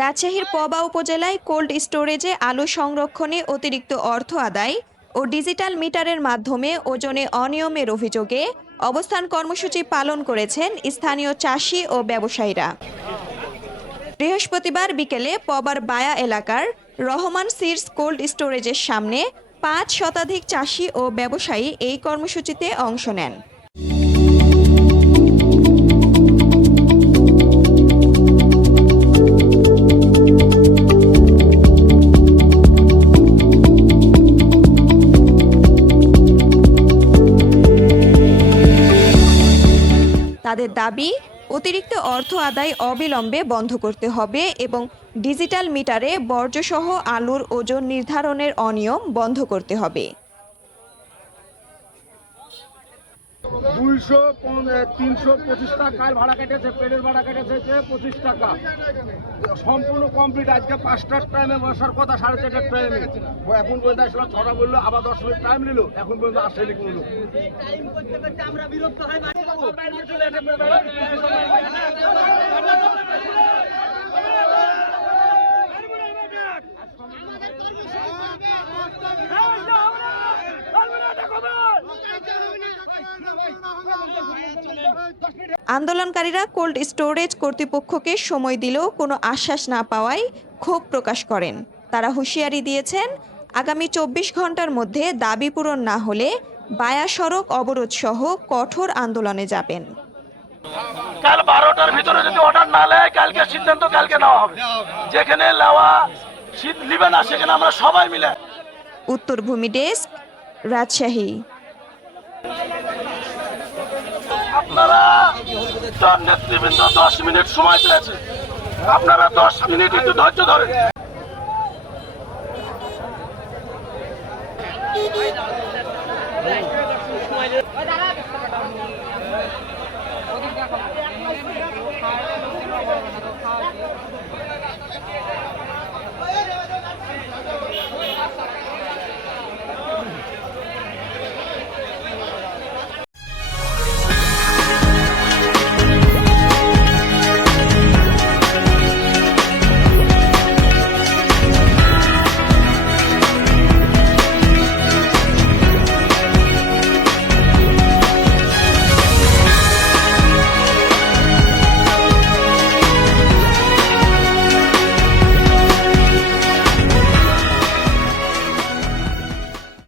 রাজশাহীর পবা উপজেলায় কোল্ড স্টোরেজে আলু সংরক্ষণে অতিরিক্ত অর্থ আদায় ও ডিজিটাল মিটারের মাধ্যমে ওজনে অনিয়মের অভিযোগে অবস্থান কর্মসূচি পালন করেছেন স্থানীয় চাষি ও ব্যবসায়ীরা। বৃহস্পতিবার বিকেলে পবার বায়া এলাকার রহমান সিডস কোল্ড স্টোরেজের সামনে পাঁচ শতাধিক চাষি ও ব্যবসায়ী এই কর্মসূচিতে অংশ নেন। তাদের দাবি, অতিরিক্ত অর্থ আদায় অবিলম্বে বন্ধ করতে হবে এবং ডিজিটাল মিটারে বর্জ্যসহ আলুর ওজন নির্ধারণের অনিয়ম বন্ধ করতে হবে। দুইশো তিনশো পঁচিশ টাকা। কার ভাড়া কেটেছে পেটের ভাড়া কেটেছে পঁচিশ টাকা। সম্পূর্ণ কমপ্লিট আজকে পাঁচটার টাইমে বসার কথা সাড়ে চারটার টাইমে এখন পর্যন্ত আসলে ছটা বলল আবার দশ মিনিট টাইম নিল এখন পর্যন্ত আসেনি কোনো লোক। আন্দোলনকারীরা কোল্ড স্টোরেজ কর্তৃপক্ষকে সময় দিলেও কোনো আশ্বাস না পাওয়ায় ক্ষোভ প্রকাশ করেন। তারা হুঁশিয়ারি দিয়েছেন আগামী চব্বিশ ঘণ্টার মধ্যে দাবি পূরণ না হলে বায়া সড়ক অবরোধ সহ কঠোর আন্দোলনে যাবেন। কাল বারোটার ভিতরে যদি অর্ডার না নেয় কালকে সিদ্ধান্ত কালকে নেওয়া হবে। যেখানে শীত নিবে না সেখানে আমরা সবাই মিলে। উত্তরভূমি ডেস্ক রাজশাহী। আপনারা দল নেতৃবৃন্দ দশ মিনিট সময় চেয়েছে আপনারা দশ মিনিট একটু ধৈর্য ধরেন।